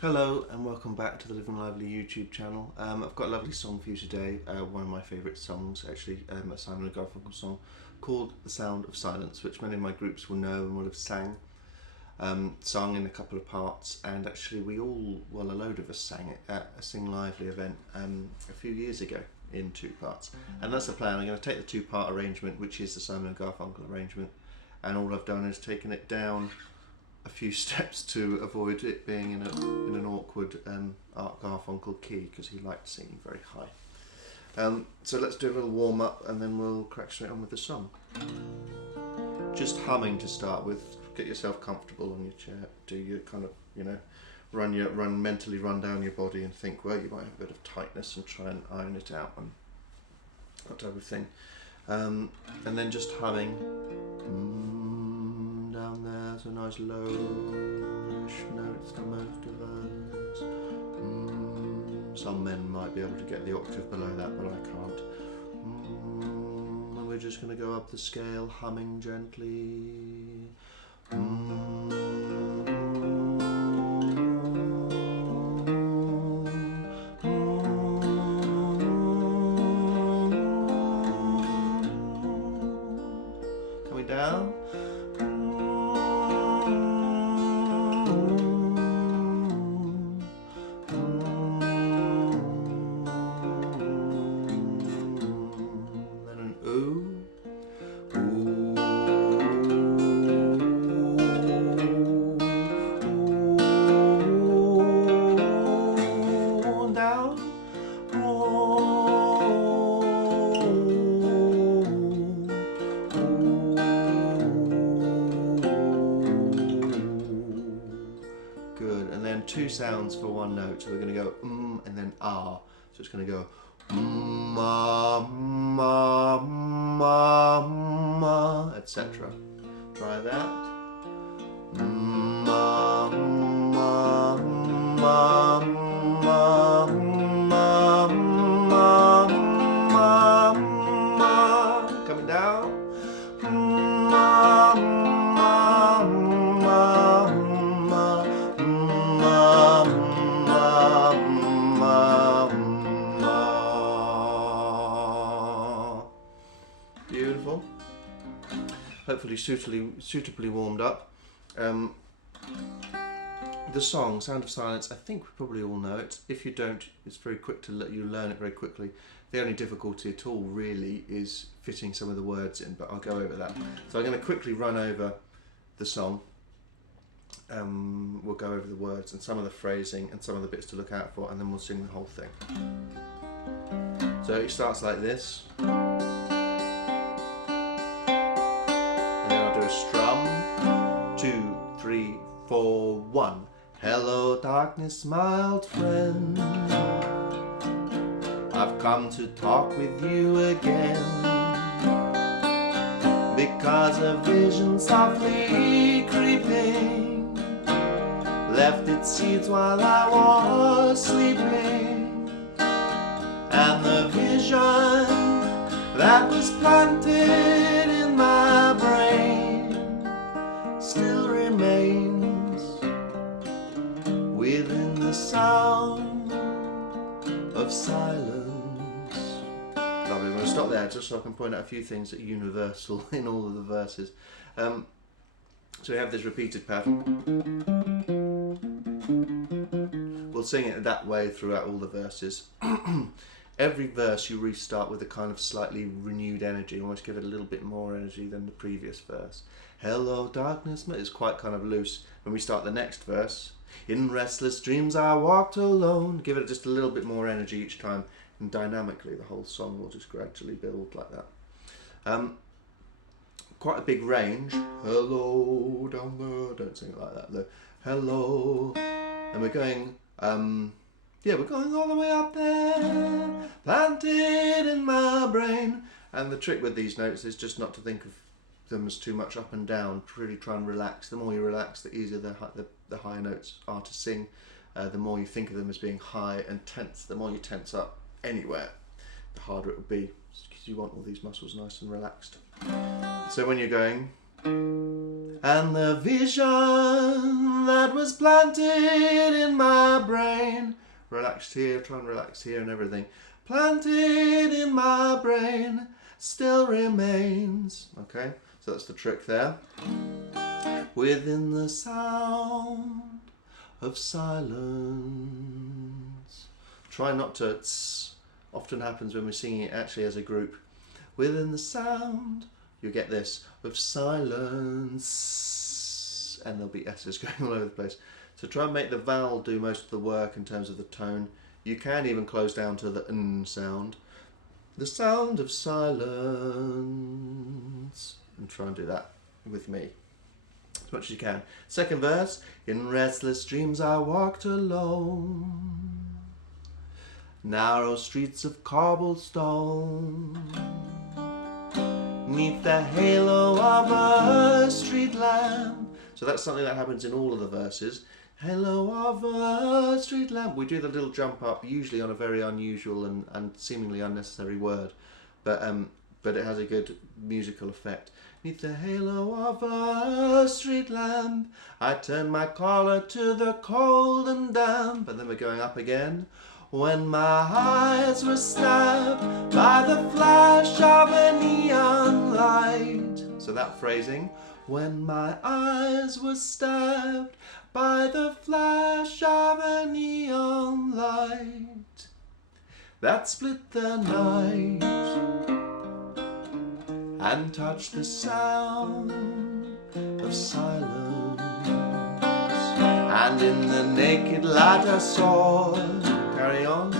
Hello and welcome back to the Living Lively YouTube channel. I've got a lovely song for you today, one of my favourite songs actually, a Simon and Garfunkel song called The Sound of Silence, which many of my groups will know and will have sung in a couple of parts, and actually we all, well, a load of us sang it at a Sing Lively event a few years ago in 2 parts. And that's the plan. I'm going to take the 2-part arrangement, which is the Simon and Garfunkel arrangement, and all I've done is taken it down a few steps to avoid it being in an awkward Art Garfunkel key, because he liked singing very high. So let's do a little warm up and then we'll crack straight on with the song. Just humming to start with. Get yourself comfortable on your chair. Do your kind of, mentally run down your body and think, well, you might have a bit of tightness, and try and iron it out and that type of thing. And then just humming. Down there's a nice lowish notes for most of us. Some men might be able to get the octave below that, but I can't. And we're just going to go up the scale, humming gently. Coming down. Good, and then 2 sounds for 1 note. So we're going to go and then ah. So it's going to go ma ma ma ma, etc. Try that. Ma ma ma ma ma ma ma ma. Coming down. Ma ma ma ma. Beautiful. Hopefully suitably warmed up. The song, Sound of Silence, I think we probably all know it. If you don't, it's very quick to let you learn it very quickly. The only difficulty at all really is fitting some of the words in, but I'll go over that. So I'm going to quickly run over the song. We'll go over the words and some of the phrasing and some of the bits to look out for, and then we'll sing the whole thing. So it starts like this, and then I'll do a strum. 2, 3, 4, 1. Hello darkness, my old friend, I've come to talk with you again, because a vision softly creeping left its seeds while I was sleeping, and the vision that was planted in my brain still remains within the sound of silence. Lovely. I'm going to stop there just so I can point out a few things that are universal in all of the verses. So we have this repeated pattern. We'll sing it that way throughout all the verses. Every verse you restart with a kind of slightly renewed energy, almost give it a little bit more energy than the previous verse. Hello darkness, it's quite kind of loose. When we start the next verse, in restless dreams I walked alone, give it just a little bit more energy each time, and dynamically the whole song will just gradually build like that. Quite a big range. Hello down there, don't sing it like that though. Hello, and we're going we're going all the way up there, planted in my brain. And the trick with these notes is just not to think of them as too much up and down. Really try and relax. The more you relax, the easier the higher notes are to sing. The more you think of them as being high and tense, the more you tense up anywhere, the harder it will be, because you want all these muscles nice and relaxed. So when you're going And the vision that was planted in my brain, relaxed here, try and relax here and everything, planted in my brain still remains. Okay, so that's the trick there. Within the sound of silence. Try not to tss. Often happens when we're singing it actually as a group. Within the sound, you get this, of silence, and there'll be S's going all over the place. So try and make the vowel do most of the work in terms of the tone. You can even close down to the N sound. The sound of silence. And try and do that with me as much as you can. Second verse. In restless dreams I walked alone, narrow streets of cobblestone, 'neath the halo of a street lamp. So that's something that happens in all of the verses. Halo of a street lamp. We do the little jump up, usually on a very unusual and seemingly unnecessary word, but it has a good musical effect. 'Neath the halo of a street lamp, I turn my collar to the cold and damp. And then we're going up again. When my eyes were stabbed by the flash of a neon light. So that phrasing. When my eyes were stabbed by the flash of a neon light that split the night and touched the sound of silence. And in the naked light I saw, carry on,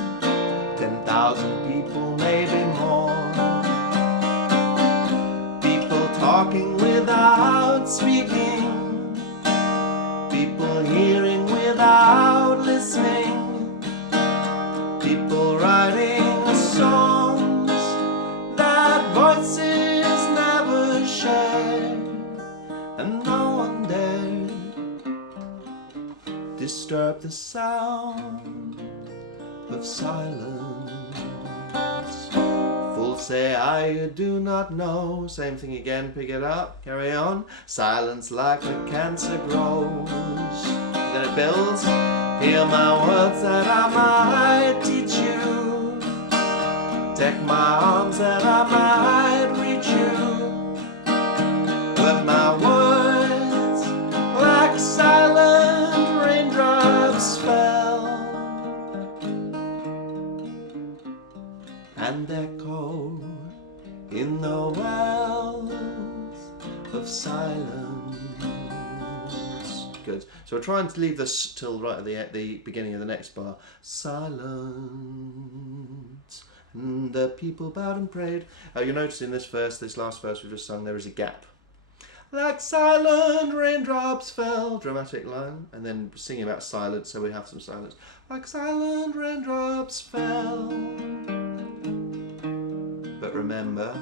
10,000 people, maybe more. People talking without speaking, people hearing without listening, people writing songs that voices never shared, and no one dared disturb the sound of silence. Fools say I do not know. Same thing again, pick it up, carry on. Silence like a cancer grows. Then it builds. Hear my words that I might teach you. Take my arms that I might reach you. But my words like silent raindrops fell and echoed in the wells of silence. Good. So we're trying to leave this till right at the beginning of the next bar. Silence. And the people bowed and prayed. You'll notice in this verse, this last verse we've just sung, there is a gap. Like silent raindrops fell, dramatic line, and then singing about silence, so we have some silence. Like silent raindrops fell. But remember,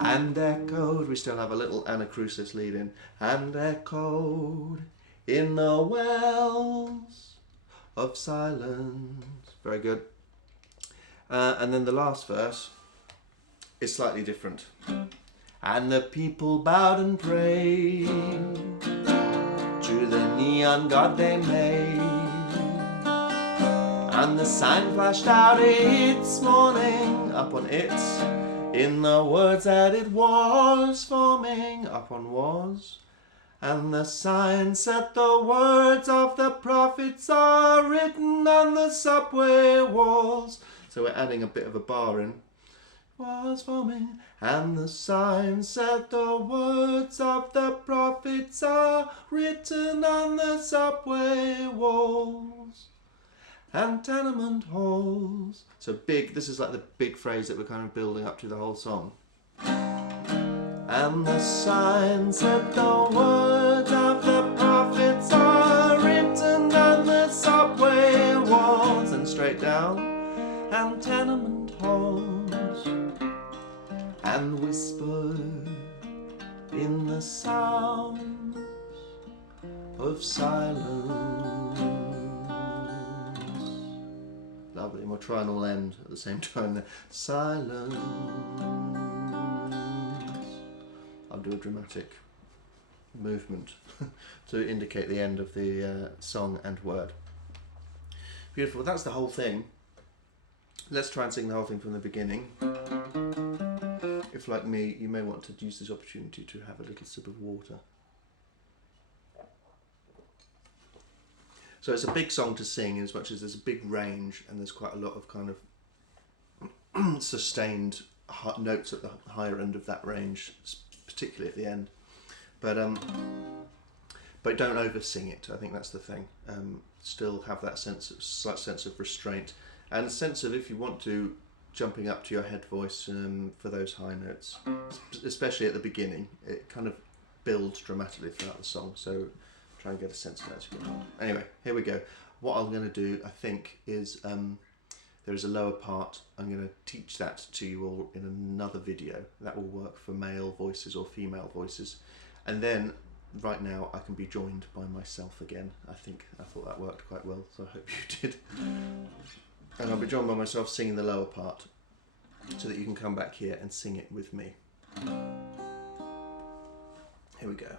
and echoed, we still have a little anacrusis lead in, and echoed in the wells of silence. Very good. And then the last verse is slightly different. And the people bowed and prayed to the neon god they made, and the sign flashed out its morning upon its, in the words that it was forming upon was. And the sign said the words of the prophets are written on the subway walls. So we're adding a bit of a bar in. Was forming, and the sign said the words of the prophets are written on the subway walls and tenement halls. So big, this is like the big phrase that we're kind of building up to the whole song. And the sign said the words of the prophets are written on the subway walls, and straight down, and tenement halls, and whispered in the sounds of silence. Lovely, and we'll try and all end at the same time there. Silence. I'll do a dramatic. movement to indicate the end of the song and word. Beautiful. That's the whole thing. Let's try and sing the whole thing from the beginning. If, like me, you may want to use this opportunity to have a little sip of water. So it's a big song to sing in as much as there's a big range and there's quite a lot of kind of sustained notes at the higher end of that range, particularly at the end. But don't over sing it. I think that's the thing. Still have that slight sense of restraint and a sense of, if you want to, jumping up to your head voice for those high notes, especially at the beginning. It kind of builds dramatically throughout the song, so try and get a sense of that as you go on. Anyway, here we go. What I'm going to do, I think, is there is a lower part. I'm going to teach that to you all in another video. That will work for male voices or female voices. And then, right now, I can be joined by myself again. I thought that worked quite well, so I hope you did. And I'll be joined by myself singing the lower part, so that you can come back here and sing it with me. Here we go.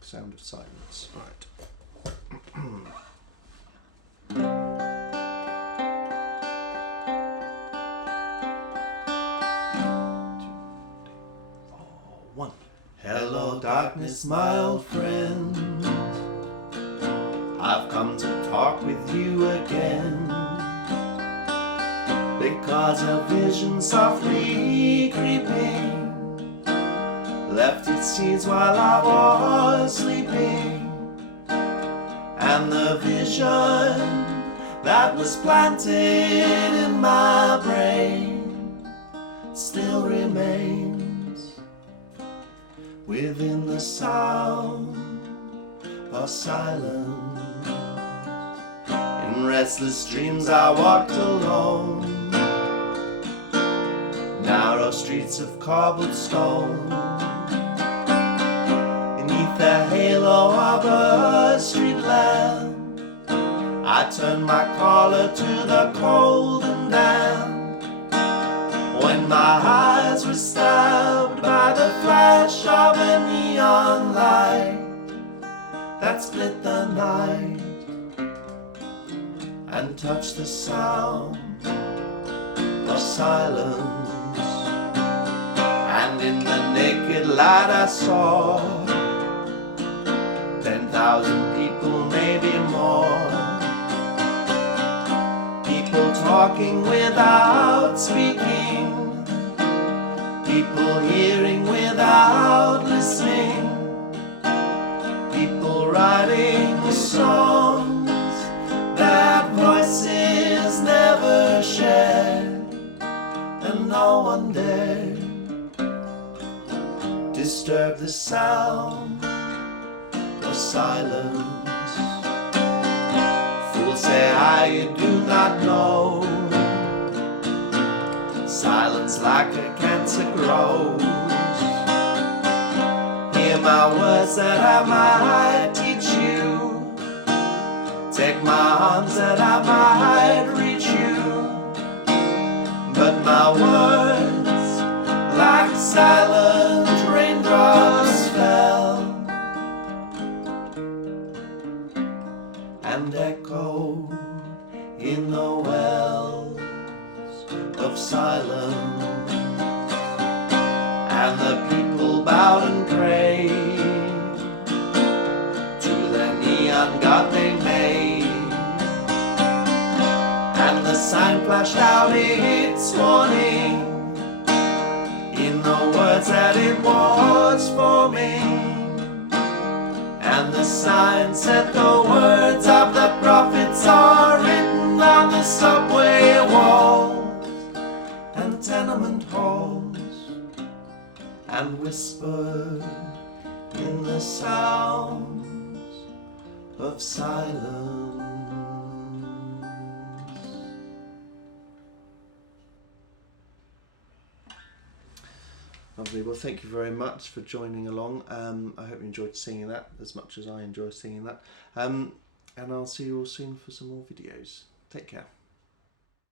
Sound of silence. Right. One. Hello, darkness, my old friend. I've come to talk with you again, because a vision softly creeping left its seeds while I was sleeping, and the vision that was planted in my brain still remains within the sound of silence. In restless dreams I walked alone, narrow streets of cobblestone, beneath the halo of a street lamp. I turned my collar to the cold and damp, when my eyes were stabbed by the flash of a neon light that split the night and touched the sound of silence. And in the naked light I saw 10,000 people, maybe more, people talking without speaking, people hearing without listening, people writing songs that voices never shared, and no one dared disturb the sound of silence. Fools say you do not know, silence like a cancer grows. Hear my words that I might teach you, take my arms that I might reach you, but my words, like silent raindrops, fell and echoed in the wells of silence. And the people bowed and prayed to the neon god they made, and the sign flashed out its warning in the words that it was forming. And the sign said the words of the prophets are written on the subway walls and tenement halls, and whispered in the sounds of silence. Lovely. Well, thank you very much for joining along. I hope you enjoyed singing that as much as I enjoy singing that. And I'll see you all soon for some more videos. Take care.